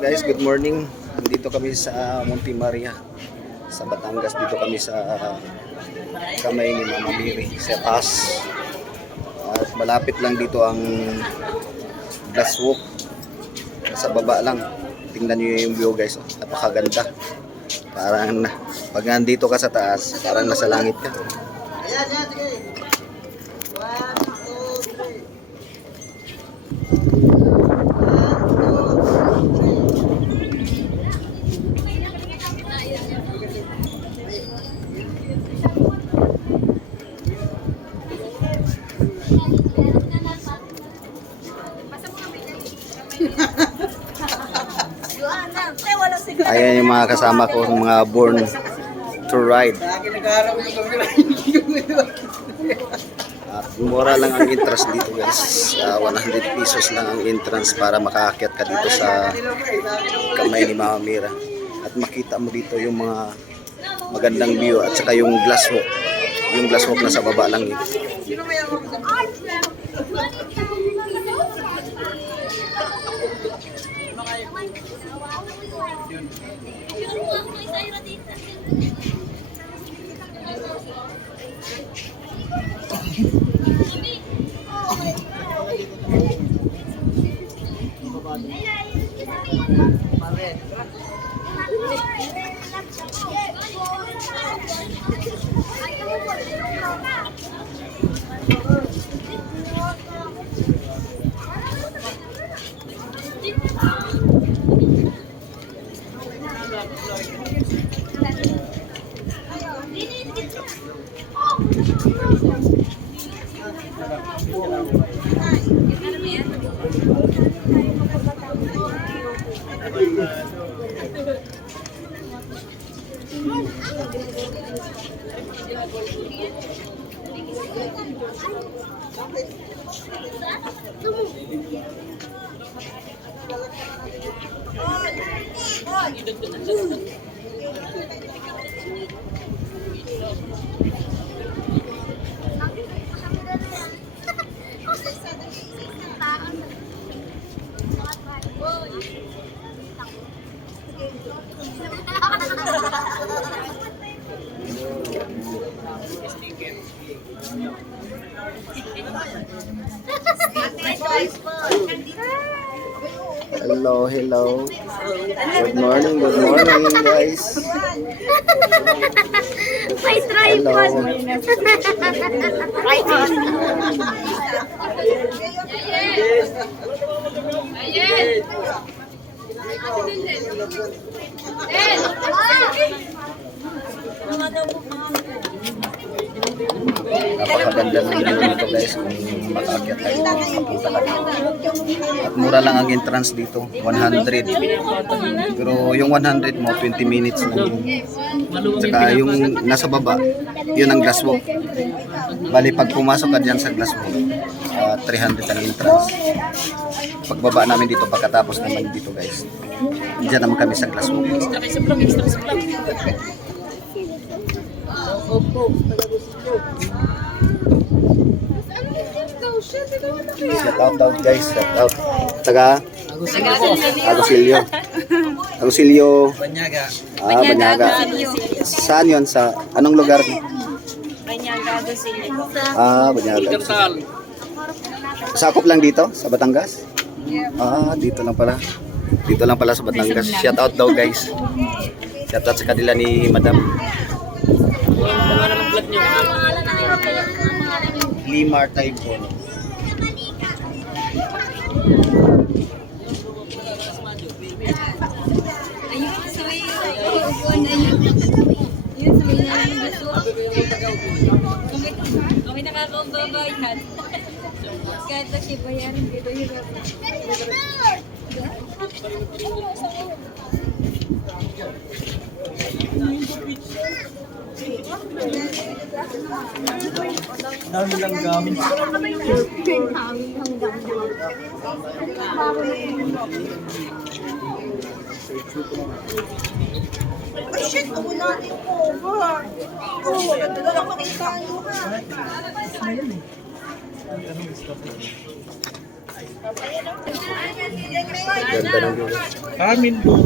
guys, good morning. Nandito kami sa Monte Maria sa Batangas. Dito kami sa kamay ni Mama Mary sa taas. At malapit lang dito ang glass walk. Sa baba lang. Tingnan nyo yung view guys. Napakaganda. Parang pag nandito ka sa taas, parang nasa langit ka. Ayan yung mga kasama ko, mga born to ride. At mura lang ang entrance dito guys. 100 pesos lang ang entrance para makaakyat ka dito sa kamay ni Mama Mira. At makita mo dito yung mga magandang view at saka yung glass walk. Yung glass walk na sa baba lang yun. Hello, hello. Good morning guys. May tripod. Napakaganda ng view dito guys kung makaakyat kayo, makapunta ka dito. At mura lang ang entrance dito, 100. Pero yung 100 mo, 20 minutes lang. Tsaka yung nasa baba, yun ang glass walk. Bali pag pumasok ka dyan sa glass walk, 300 ang entrance. Pagbaba namin dito, pagkatapos naman dito guys, dyan naman kami sa glass walk. Shout out guys, shout out. Taga Agosilio. Banyaga. Banyaga. Saan yun? Sa anong lugar? Banyaga, Agosilio. Banyaga. Sakop lang dito sa Batangas? Dito lang pala. Dito lang pala sa Batangas. Shout out daw guys. Shout out sa kanila ni Madam. Limar Typhoon. Kami nakakaumbabayan. Kahit na siya bayaran dito hirap na. Dami lang gamit. Ay, shit! Ako natin po. Oo, nagdala lang kami tayo ha. Ganda ng view. Amin doon.